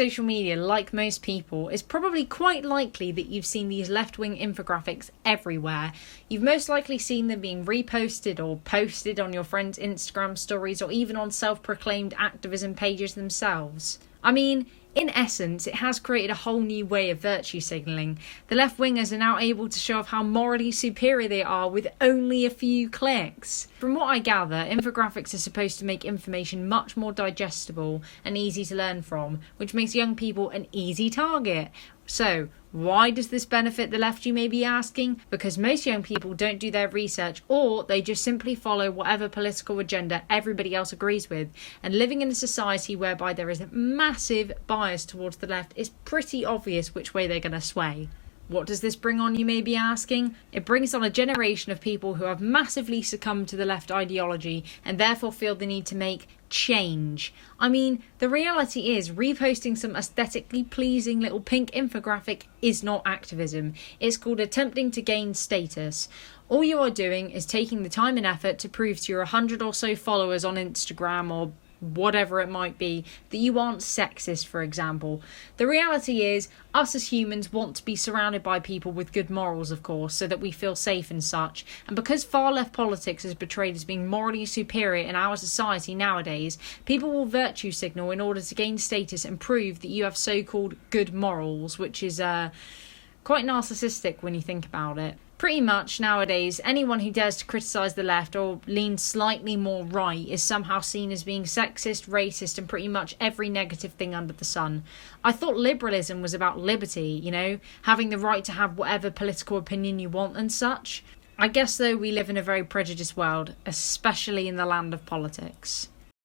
social media, like most people, it's probably quite likely that you've seen these left-wing infographics everywhere. You've most likely seen them being reposted or posted on your friends' Instagram stories or even on self-proclaimed activism pages themselves. I mean, in essence, it has created a whole new way of virtue signalling. The left-wingers are now able to show off how morally superior they are with only a few clicks. From what I gather, infographics are supposed to make information much more digestible and easy to learn from, which makes young people an easy target. So, why does this benefit the left, you may be asking? Because most young people don't do their research, or they just simply follow whatever political agenda everybody else agrees with. And living in a society whereby there is a massive bias towards the left, it's pretty obvious which way they're going to sway. What does this bring on, you may be asking? It brings on a generation of people who have massively succumbed to the left ideology and therefore feel the need to make change. I mean, the reality is reposting some aesthetically pleasing little pink infographic is not activism. It's called attempting to gain status. All you are doing is taking the time and effort to prove to your 100 or so followers on Instagram or whatever it might be, that you aren't sexist, for example. The reality is, us as humans want to be surrounded by people with good morals, of course, so that we feel safe and such. And because far left politics is portrayed as being morally superior in our society nowadays, people will virtue signal in order to gain status and prove that you have so-called good morals, which is quite narcissistic when you think about it. Pretty much nowadays, anyone who dares to criticise the left or lean slightly more right is somehow seen as being sexist, racist, and pretty much every negative thing under the sun. I thought liberalism was about liberty, having the right to have whatever political opinion you want and such. I guess, though, we live in a very prejudiced world, especially in the land of politics.